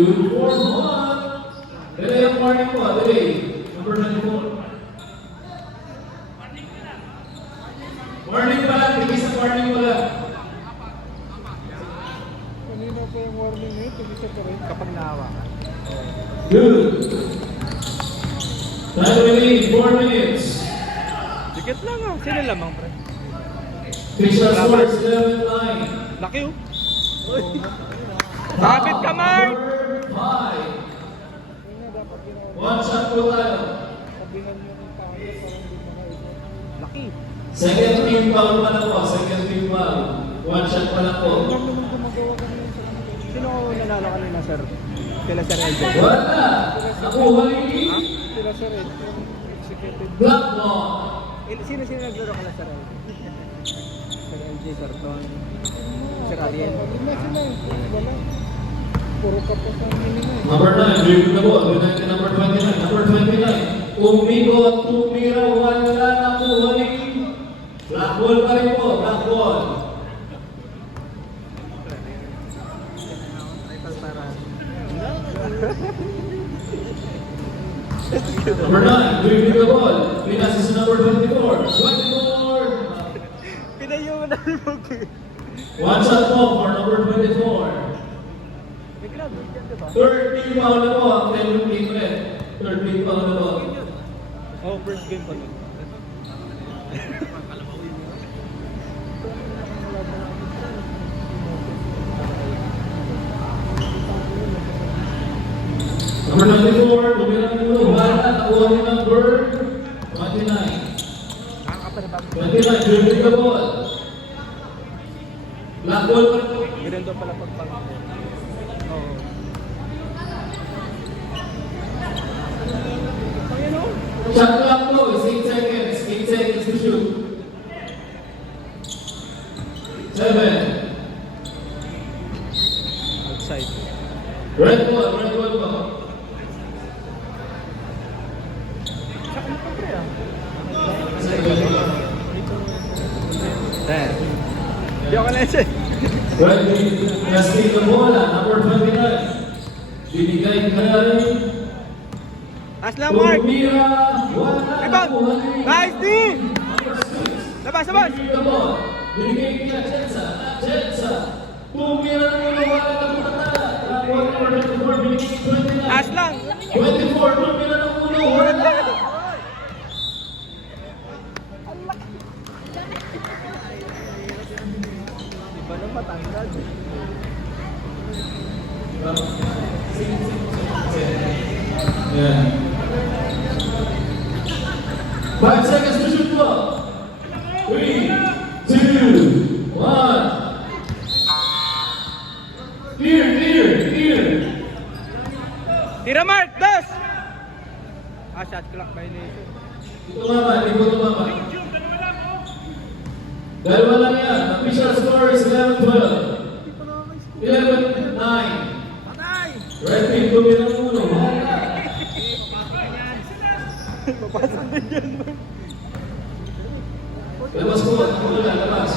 Good for one. Dali ang warning po. Dali. Number 24. Warning pala. Tigis ang warning pala. Kanina pa yung warning na yun, tigisa pa rin. Kapag nahawakan. Good. Time remaining 4 minutes. Dikit lang ah. Sino lamang, pre? Christian scores 11-9. Laki oh. Kapit ka, Mark! Number 5. One shot po tayo. Laki. Second team foul pa na po. Second team foul. One shot pa na po. Sino ko nanalo kanina, sir? Sila Sir LJ. Wala. Nakuha ni Sila Sir LJ. Executive. Black ball. Sino naglaro ka na Sir LJ? Sir LJ, Sir Ton. Sir Ariel. Wala. Puro ka pa sa minima. Number 9. Dribble the ball. Good night to number 29. Number 29. Umigo at tumira. Wala nakuha ni Black ball pa rin po. Black ball. Number 9, dribble the ball. Pinasses to number 24. 24. Pinayo mo na yung One shot po for number 24. May grab, diba? 13 foul na po ang 10 team red. 13 foul na po. Oh, first game pa nun. Number 24, tumira ng ulo. Wala, nakuha ni number 29. 29, dribble the ball. Black ball pa rin po. Ganun pala pagpang. Oo. Shot clock po is 8 seconds. 8 seconds to shoot. 7. Outside. Red ball po. Ano pa pre ah? Di ako na siya. Red Justin the bola, number 29. Binigay ka na rin. Aslang Mark! Tumira. Wala. Rebound! Nice team! Labas! Binigay the ball. Binigay kaya Jetsa. Tumira ng ulo. Wala na pumatala. Number 24. Binigay 29. Aslang! 24. Tumira ng ulo. Wala. Iba nang matanggal. Yeah. 5 seconds to shoot po. 3, 2, 1. Clear. Tira Mark! Dos! Shot clock violation. Hindi po tumama. Dalawa lang yan. Official score is 11-12. 11-9. Red team, tumira ng ulo. Papasok din yan. Labas po. Labas.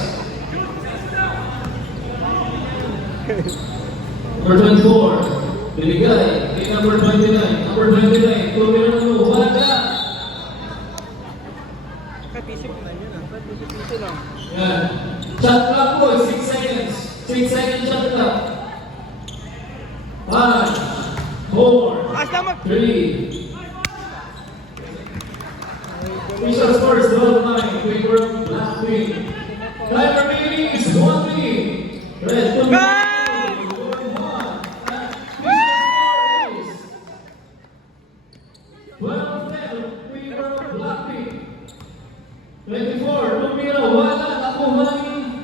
Number 24. Binigay. Kay number 29. Number 29. Tumira ng ulo. Wala. Kapisip na yun ah. Pisip lang. Yan. Shot clock po. 6 seconds. 6 seconds shot clock. 5, 4, Aslang Mark! 3. Official score is 12-9 in favor of Black Team. Time remaining is 1 team. Red to Go! Black Team. 24, tumira, wala, nakuha ni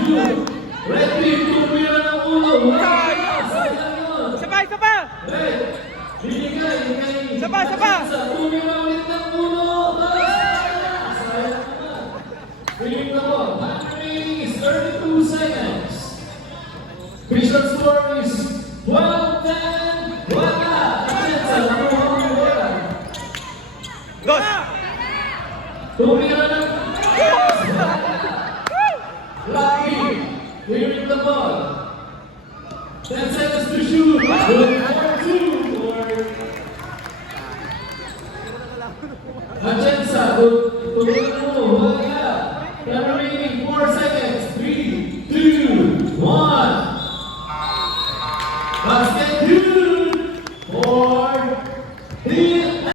Jude. Red Team, tumira ng ulo, wala. Sayang yun. Sabay! Red, binigay kay Sapa! tumira ulit ng ulo. Sayang naman. Piling na po, time remaining is 32 seconds. Official score is 12-10. Wala. Sa nakuha ng bola. Dos! Tumira ng Lucky. Clearing the ball. 10 seconds to shoot. Good for 2 for Atienza. Tutuloy mo. Wala. The remaining 4 seconds. 3, 2, 1. Basket 2.